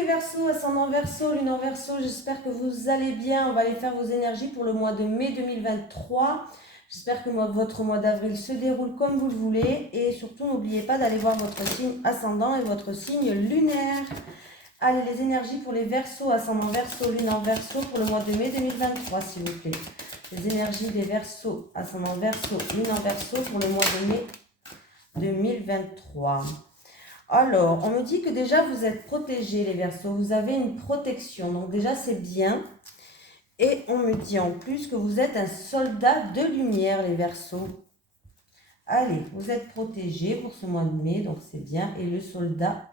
les Verseaux, ascendant Verseau, lune en Verseau, j'espère que vous allez bien. On va aller faire vos énergies pour le mois de mai 2023. J'espère que votre mois d'avril se déroule comme vous le voulez. Et surtout, n'oubliez pas d'aller voir votre signe ascendant et votre signe lunaire. Allez, les énergies pour les Verseaux, ascendant Verseau, lune en Verseau pour le mois de mai 2023, s'il vous plaît. Les énergies des Verseaux, ascendant Verseau, lune en Verseau pour le mois de mai 2023. Alors, on me dit que déjà vous êtes protégés les Verseaux, vous avez une protection, donc déjà c'est bien. Et on me dit en plus que vous êtes un soldat de lumière les Verseaux. Allez, vous êtes protégés pour ce mois de mai, donc c'est bien. Et le soldat,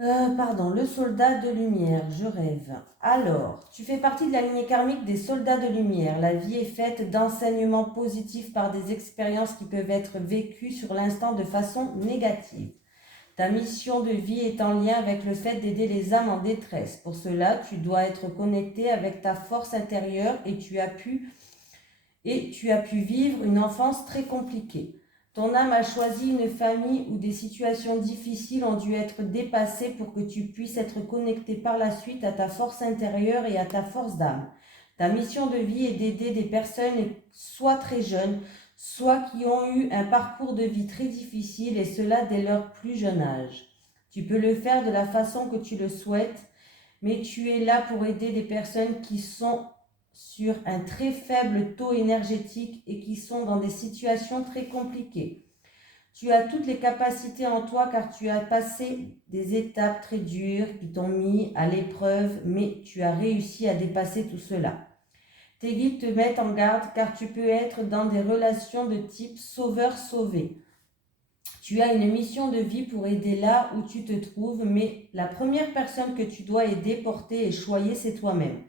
le soldat de lumière, je rêve. Alors, tu fais partie de la lignée karmique des soldats de lumière. La vie est faite d'enseignements positifs par des expériences qui peuvent être vécues sur l'instant de façon négative. Ta mission de vie est en lien avec le fait d'aider les âmes en détresse. Pour cela, tu dois être connecté avec ta force intérieure et tu as pu vivre une enfance très compliquée. Ton âme a choisi une famille où des situations difficiles ont dû être dépassées pour que tu puisses être connecté par la suite à ta force intérieure et à ta force d'âme. Ta mission de vie est d'aider des personnes soit très jeunes, soit qui ont eu un parcours de vie très difficile et cela dès leur plus jeune âge. Tu peux le faire de la façon que tu le souhaites, mais tu es là pour aider des personnes qui sont sur un très faible taux énergétique et qui sont dans des situations très compliquées. Tu as toutes les capacités en toi car tu as passé des étapes très dures qui t'ont mis à l'épreuve, mais tu as réussi à dépasser tout cela. Tes guides te mettent en garde car tu peux être dans des relations de type sauveur-sauvé. Tu as une mission de vie pour aider là où tu te trouves, mais la première personne que tu dois aider, porter et choyer, c'est toi-même.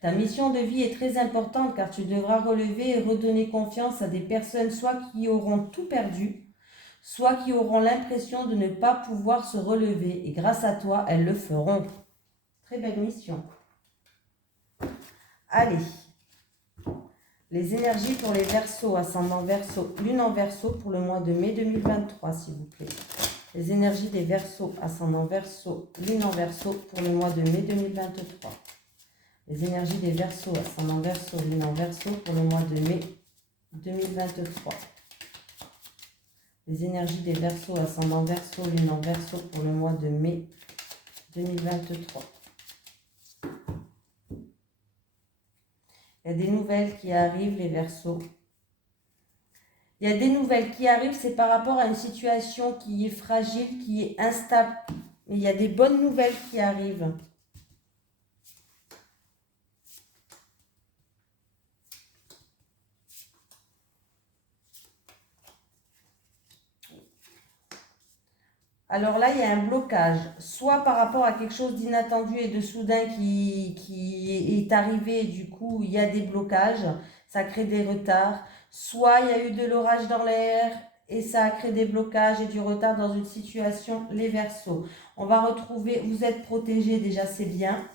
Ta mission de vie est très importante car tu devras relever et redonner confiance à des personnes soit qui auront tout perdu, soit qui auront l'impression de ne pas pouvoir se relever et grâce à toi, elles le feront. Très belle mission. Allez, les énergies pour les Verseaux, ascendant Verseau, lune en Verseau pour le mois de mai 2023, s'il vous plaît. Les énergies des Verseaux, ascendant Verseau, lune en Verseau pour le mois de mai 2023. Les énergies des Verseaux, ascendant Verseau, lune en Verseau pour le mois de mai 2023. Les énergies des Verseaux, ascendant Verseau, lune en Verseau pour le mois de mai 2023. Il y a des nouvelles qui arrivent, les Verseaux. Il y a des nouvelles qui arrivent, c'est par rapport à une situation qui est fragile, qui est instable. Mais il y a des bonnes nouvelles qui arrivent. Alors là, il y a un blocage, soit par rapport à quelque chose d'inattendu et de soudain qui est arrivé, et du coup, il y a des blocages, ça crée des retards, soit il y a eu de l'orage dans l'air et ça a créé des blocages et du retard dans une situation, les Verseaux. On va retrouver, vous êtes protégés déjà, c'est bien.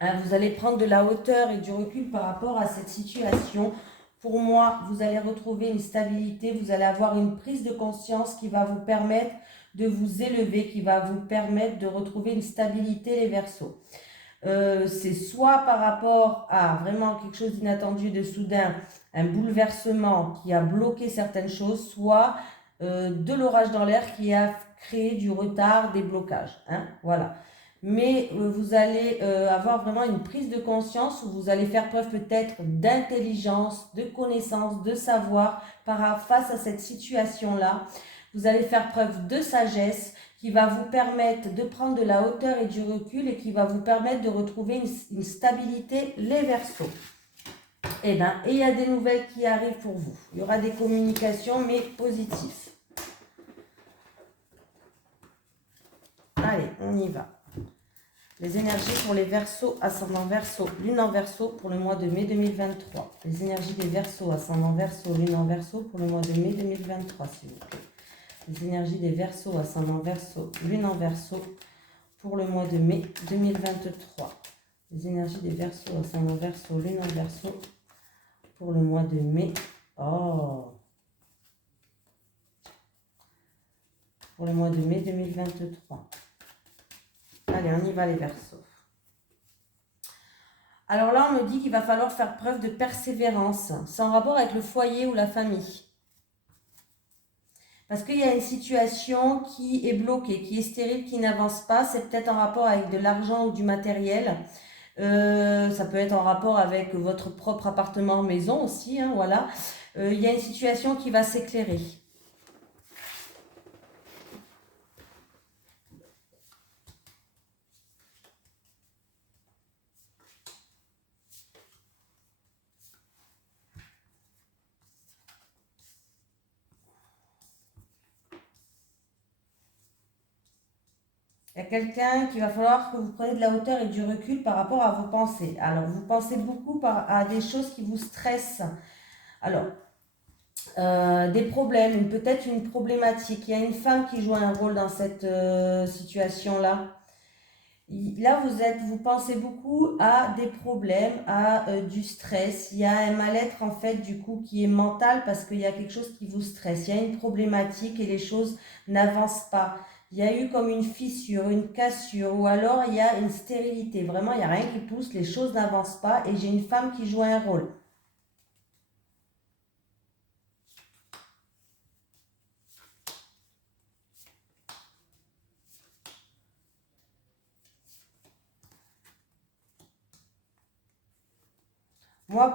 Hein, vous allez prendre de la hauteur et du recul par rapport à cette situation. Pour moi, vous allez retrouver une stabilité, vous allez avoir une prise de conscience qui va vous permettre de vous élever, qui va vous permettre de retrouver une stabilité, les Verseaux. C'est soit par rapport à vraiment quelque chose d'inattendu, de soudain, un bouleversement qui a bloqué certaines choses, soit de l'orage dans l'air qui a créé du retard, des blocages. Hein, voilà. Mais vous allez avoir vraiment une prise de conscience où vous allez faire preuve peut-être d'intelligence, de connaissance, de savoir face à cette situation-là. Vous allez faire preuve de sagesse qui va vous permettre de prendre de la hauteur et du recul et qui va vous permettre de retrouver une stabilité, les Verseaux. Et il y a des nouvelles qui arrivent pour vous. Il y aura des communications, mais positives. Allez, on y va. Les énergies pour les Verseaux, ascendant Verseau, lune en Verseau pour le mois de mai 2023. Les énergies des Verseaux, ascendant Verseau, lune en Verseau pour le mois de mai 2023, s'il vous plaît. Les énergies des Verseaux, ascendant Verseau, lune en Verseau pour le mois de mai 2023. Les énergies des Verseaux, ascendant Verseau, lune en Verseau pour le mois de mai. Pour le mois de mai 2023. Allez, on y va les Verseaux. Alors là, on me dit qu'il va falloir faire preuve de persévérance. C'est en rapport avec le foyer ou la famille. Parce qu'il y a une situation qui est bloquée, qui est stérile, qui n'avance pas. C'est peut-être en rapport avec de l'argent ou du matériel. Ça peut être en rapport avec votre propre appartement, maison aussi. Hein, voilà. Il y a une situation qui va s'éclairer. Il y a quelqu'un qui va falloir que vous preniez de la hauteur et du recul par rapport à vos pensées. Alors, vous pensez beaucoup à des choses qui vous stressent. Alors, des problèmes, peut-être une problématique. Il y a une femme qui joue un rôle dans cette situation-là. Là, vous pensez beaucoup à des problèmes, à du stress. Il y a un mal-être en fait du coup qui est mental parce qu'il y a quelque chose qui vous stresse. Il y a une problématique et les choses n'avancent pas. Il y a eu comme une fissure, une cassure ou alors il y a une stérilité. Vraiment, il n'y a rien qui pousse, les choses n'avancent pas et j'ai une femme qui joue un rôle.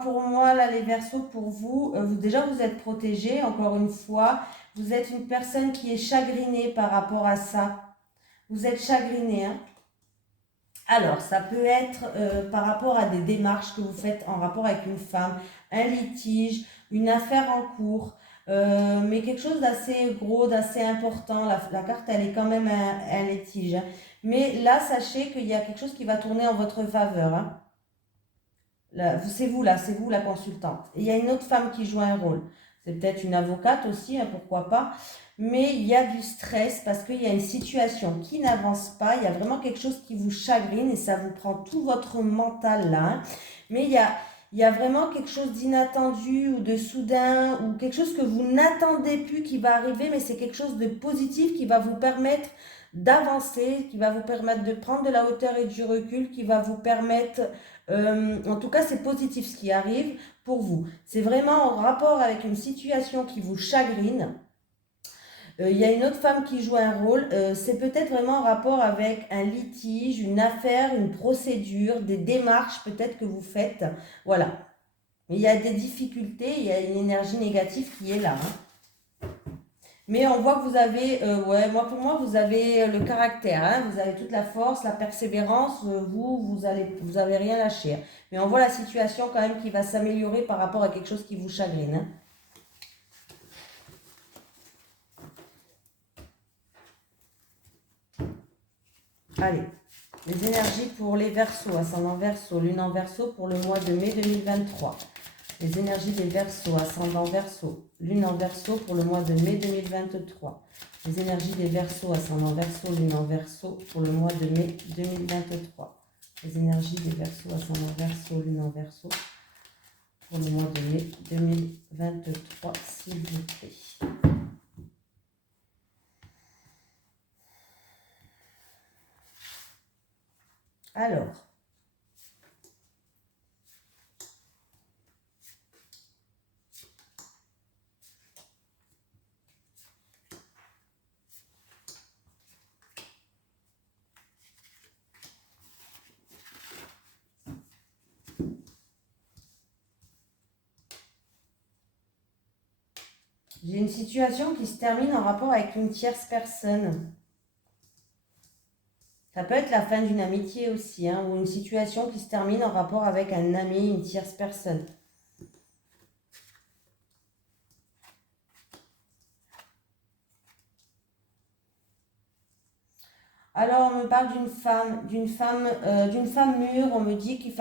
Pour moi, là, les Verseaux, pour vous, déjà, vous êtes protégés, encore une fois. Vous êtes une personne qui est chagrinée par rapport à ça. Vous êtes chagriné, hein. Alors, ça peut être par rapport à des démarches que vous faites en rapport avec une femme, un litige, une affaire en cours, mais quelque chose d'assez gros, d'assez important. La carte, elle est quand même un litige, hein. Mais là, sachez qu'il y a quelque chose qui va tourner en votre faveur, hein. C'est vous là, c'est vous la consultante. Et il y a une autre femme qui joue un rôle. C'est peut-être une avocate aussi, hein, pourquoi pas. Mais il y a du stress parce qu'il y a une situation qui n'avance pas. Il y a vraiment quelque chose qui vous chagrine et ça vous prend tout votre mental là, hein. Mais il y a vraiment quelque chose d'inattendu ou de soudain ou quelque chose que vous n'attendez plus qui va arriver, mais c'est quelque chose de positif qui va vous permettre d'avancer, qui va vous permettre de prendre de la hauteur et du recul, qui va vous permettre en tout cas, c'est positif ce qui arrive pour vous. C'est vraiment en rapport avec une situation qui vous chagrine. Il y a une autre femme qui joue un rôle. C'est peut-être vraiment en rapport avec un litige, une affaire, une procédure, des démarches peut-être que vous faites. Voilà. Mais il y a des difficultés, il y a une énergie négative qui est là, hein. Mais on voit que vous avez, pour moi, vous avez le caractère, hein, vous avez toute la force, la persévérance, vous avez rien lâché, hein. Mais on voit la situation quand même qui va s'améliorer par rapport à quelque chose qui vous chagrine, hein. Allez, les énergies pour les Verseaux, ascendant Verseau, lune en Verseau pour le mois de mai 2023. Les énergies des Verseaux, ascendant Verseau, lune en Verseau pour le mois de mai 2023. Les énergies des Verseaux, ascendant Verseau, lune en Verseau pour le mois de mai 2023. Les énergies des Verseaux, ascendant Verseau, lune en Verseau pour le mois de mai 2023, s'il vous plaît. Alors, j'ai une situation qui se termine en rapport avec une tierce personne. Ça peut être la fin d'une amitié aussi, hein, ou une situation qui se termine en rapport avec un ami, une tierce personne. Alors, on me parle d'une femme mûre. On me dit qu'il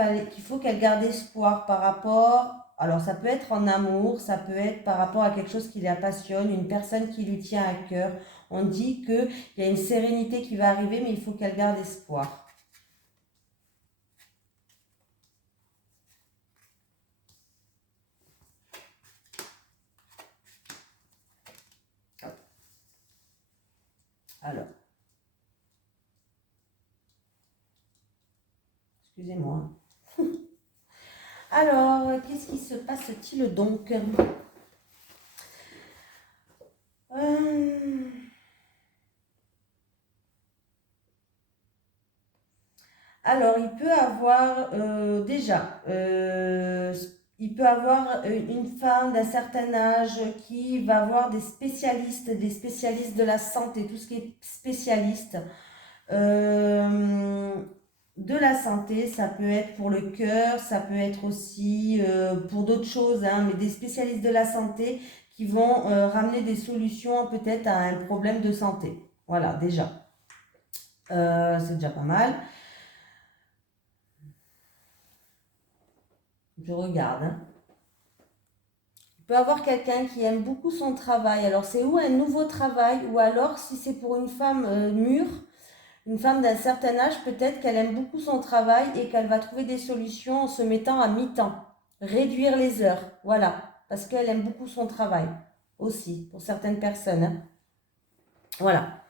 faut qu'elle garde espoir par rapport. Alors, ça peut être en amour, ça peut être par rapport à quelque chose qui la passionne, une personne qui lui tient à cœur. On dit qu'il y a une sérénité qui va arriver, mais il faut qu'elle garde espoir. Alors, Excusez-moi. Alors, qu'est-ce qui se passe-t-il donc? Euh, Alors, il peut avoir déjà, il peut avoir une femme d'un certain âge qui va avoir des spécialistes de la santé, tout ce qui est spécialiste euh, de la santé. Ça peut être pour le cœur, ça peut être aussi pour d'autres choses, hein, mais des spécialistes de la santé qui vont ramener des solutions peut-être à un problème de santé. Voilà, déjà. C'est déjà pas mal. Je regarde, hein. Il peut avoir quelqu'un qui aime beaucoup son travail. Alors, c'est ou un nouveau travail, ou alors, si c'est pour une femme mûre, une femme d'un certain âge, peut-être qu'elle aime beaucoup son travail et qu'elle va trouver des solutions en se mettant à mi-temps. Réduire les heures, voilà. Parce qu'elle aime beaucoup son travail aussi, pour certaines personnes, hein. Voilà.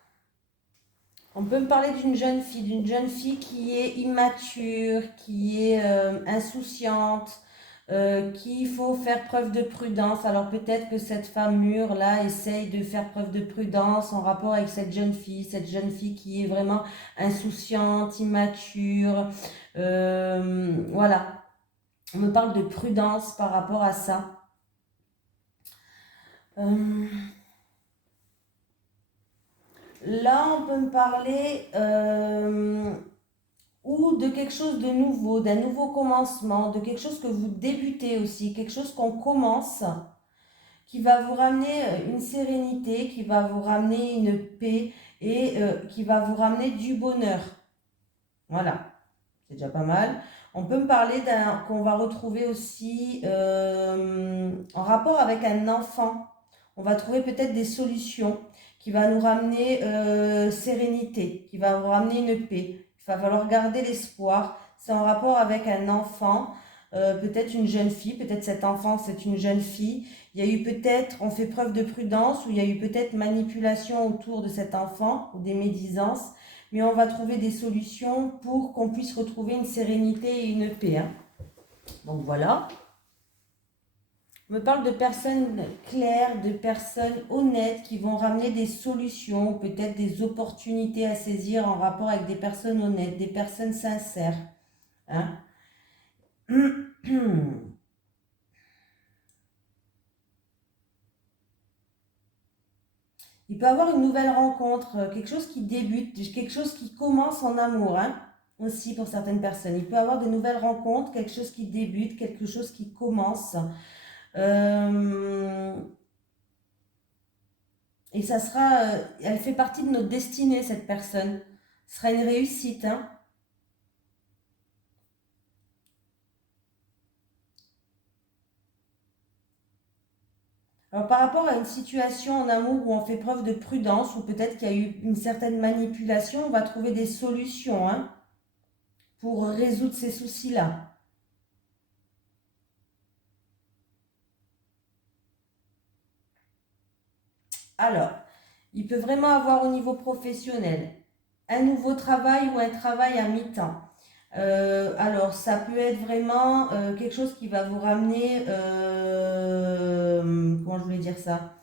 On peut me parler d'une jeune fille qui est immature, qui est insouciante, qu'il faut faire preuve de prudence. Alors peut-être que cette femme mûre là essaye de faire preuve de prudence en rapport avec cette jeune fille qui est vraiment insouciante, immature. Voilà, on me parle de prudence par rapport à ça. Euh, Là, on peut me parler ou de quelque chose de nouveau, d'un nouveau commencement, de quelque chose que vous débutez aussi, quelque chose qu'on commence, qui va vous ramener une sérénité, qui va vous ramener une paix et qui va vous ramener du bonheur. Voilà, c'est déjà pas mal. On peut me parler d'un qu'on va retrouver aussi en rapport avec un enfant. On va trouver peut-être des solutions qui va nous ramener sérénité, qui va vous ramener une paix. Il va falloir garder l'espoir. C'est en rapport avec un enfant, peut-être une jeune fille, peut-être cet enfant c'est une jeune fille. Il y a eu peut-être, on fait preuve de prudence, ou il y a eu peut-être manipulation autour de cet enfant, ou des médisances, mais on va trouver des solutions pour qu'on puisse retrouver une sérénité et une paix, hein. Donc voilà. On me parle de personnes claires, de personnes honnêtes qui vont ramener des solutions, peut-être des opportunités à saisir en rapport avec des personnes honnêtes, des personnes sincères, hein. Il peut avoir une nouvelle rencontre, quelque chose qui débute, quelque chose qui commence en amour, hein, aussi pour certaines personnes. Il peut avoir de nouvelles rencontres, quelque chose qui débute, quelque chose qui commence. Euh, et ça sera, elle fait partie de notre destinée, cette personne. Ce sera une réussite, hein. Alors par rapport à une situation en amour où on fait preuve de prudence, ou peut-être qu'il y a eu une certaine manipulation, on va trouver des solutions, hein, pour résoudre ces soucis-là. Alors, il peut vraiment avoir au niveau professionnel un nouveau travail ou un travail à mi-temps. Alors, ça peut être vraiment quelque chose qui va vous ramener, comment je voulais dire ça,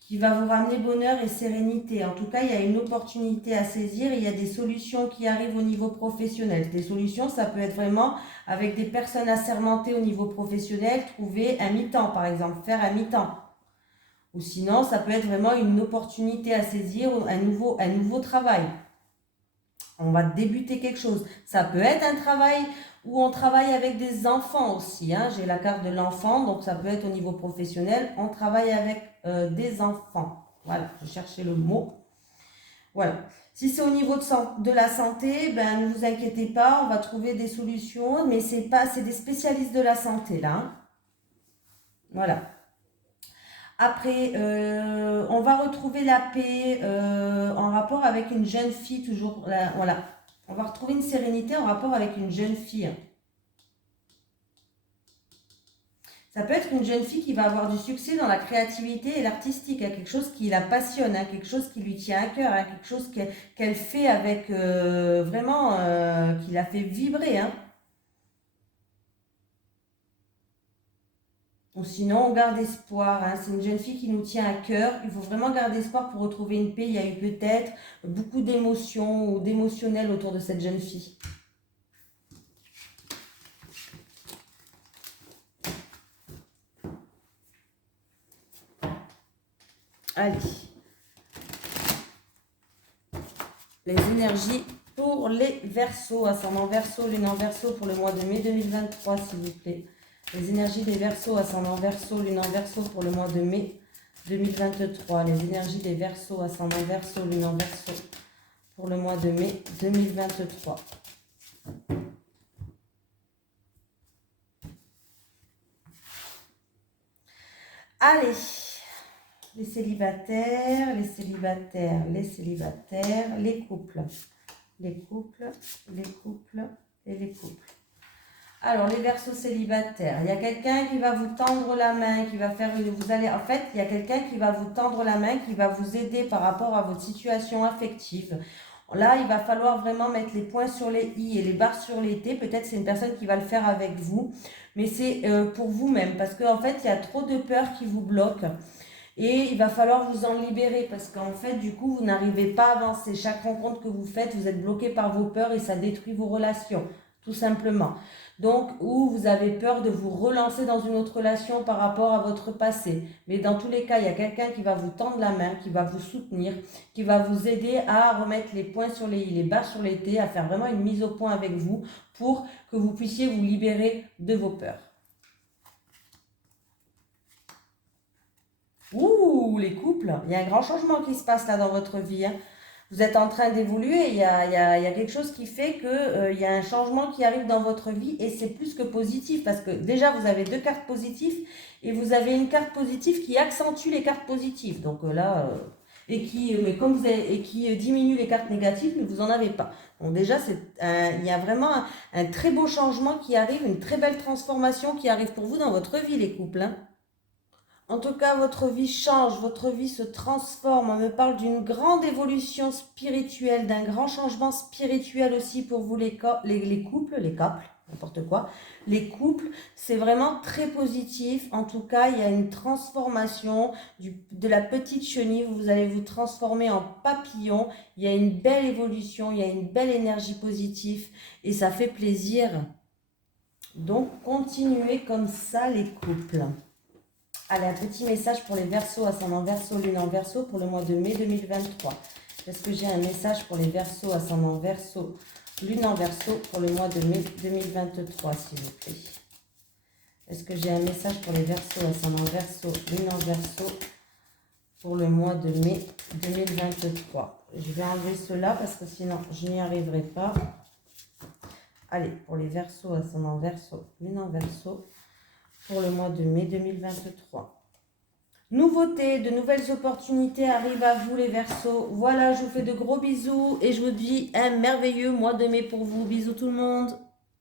qui va vous ramener bonheur et sérénité. En tout cas, il y a une opportunité à saisir, il y a des solutions qui arrivent au niveau professionnel. Des solutions, ça peut être vraiment avec des personnes assermentées au niveau professionnel, trouver un mi-temps par exemple, faire un mi-temps. Ou sinon, ça peut être vraiment une opportunité à saisir, un nouveau travail. On va débuter quelque chose. Ça peut être un travail où on travaille avec des enfants aussi, hein. J'ai la carte de l'enfant, donc ça peut être au niveau professionnel. On travaille avec des enfants. Voilà, je cherchais le mot. Voilà. Si c'est au niveau de la santé, ben, ne vous inquiétez pas, on va trouver des solutions, mais c'est des spécialistes de la santé là, hein. Voilà. Après, on va retrouver la paix en rapport avec une jeune fille, toujours. Là, voilà. On va retrouver une sérénité en rapport avec une jeune fille. Ça peut être une jeune fille qui va avoir du succès dans la créativité et l'artistique, hein, quelque chose qui la passionne, hein, quelque chose qui lui tient à cœur, hein, quelque chose qu'elle fait avec vraiment, qui la fait vibrer, hein. Ou sinon, on garde espoir, hein. C'est une jeune fille qui nous tient à cœur. Il faut vraiment garder espoir pour retrouver une paix. Il y a eu peut-être beaucoup d'émotions ou d'émotionnel autour de cette jeune fille. Allez. Les énergies pour les Verseaux, ascendant Verseau, lune en Verseau pour le mois de mai 2023, s'il vous plaît. Les énergies des Verseaux, ascendant Verseau, lune en Verseau pour le mois de mai 2023. Les énergies des Verseaux, ascendant Verseau, lune en Verseau pour le mois de mai 2023. Allez, les célibataires, les célibataires, les célibataires, les couples. Les couples, les couples et les couples. Alors, les Verseaux célibataires, il y a quelqu'un qui va vous tendre la main, qui va faire une... En fait, il y a quelqu'un qui va vous tendre la main, qui va vous aider par rapport à votre situation affective. Là, il va falloir vraiment mettre les points sur les i et les barres sur les t. Peut-être c'est une personne qui va le faire avec vous, mais c'est pour vous-même. Parce qu'en fait, il y a trop de peur qui vous bloque. Et il va falloir vous en libérer parce qu'en fait, du coup, vous n'arrivez pas à avancer. Chaque rencontre que vous faites, vous êtes bloqué par vos peurs et ça détruit vos relations, tout simplement. Donc, ou vous avez peur de vous relancer dans une autre relation par rapport à votre passé. Mais dans tous les cas, il y a quelqu'un qui va vous tendre la main, qui va vous soutenir, qui va vous aider à remettre les points sur les i, les barres sur les t, à faire vraiment une mise au point avec vous pour que vous puissiez vous libérer de vos peurs. Ouh, les couples, il y a un grand changement qui se passe là dans votre vie, hein. Vous êtes en train d'évoluer, il y a quelque chose qui fait que, il y a un changement qui arrive dans votre vie et c'est plus que positif parce que déjà vous avez 2 cartes positives et vous avez une carte positive qui accentue les cartes positives. Donc et qui diminue les cartes négatives, mais vous n'en avez pas. Donc déjà, il y a vraiment un très beau changement qui arrive, une très belle transformation qui arrive pour vous dans votre vie, les couples, hein. En tout cas, votre vie change, votre vie se transforme. On me parle d'une grande évolution spirituelle, d'un grand changement spirituel aussi pour vous les couples, les couples, n'importe quoi. Les couples, c'est vraiment très positif. En tout cas, il y a une transformation de la petite chenille. Vous allez vous transformer en papillon. Il y a une belle évolution, il y a une belle énergie positive et ça fait plaisir. Donc, continuez comme ça les couples. Allez, un petit message pour les Verseaux, ascendant Verseau, lune en Verseau pour le mois de mai 2023. Est-ce que j'ai un message pour les Verseaux, ascendant Verseau, lune en Verseau pour le mois de mai 2023, s'il vous plaît? Est-ce que j'ai un message pour les Verseaux, ascendant Verseau, lune en Verseau pour le mois de mai 2023? Je vais enlever cela parce que sinon je n'y arriverai pas. Allez, pour les Verseaux, ascendant Verseau, lune en Verseau pour le mois de mai 2023. Nouveautés, de nouvelles opportunités arrivent à vous les Verseaux. Voilà, je vous fais de gros bisous et je vous dis un merveilleux mois de mai pour vous. Bisous tout le monde.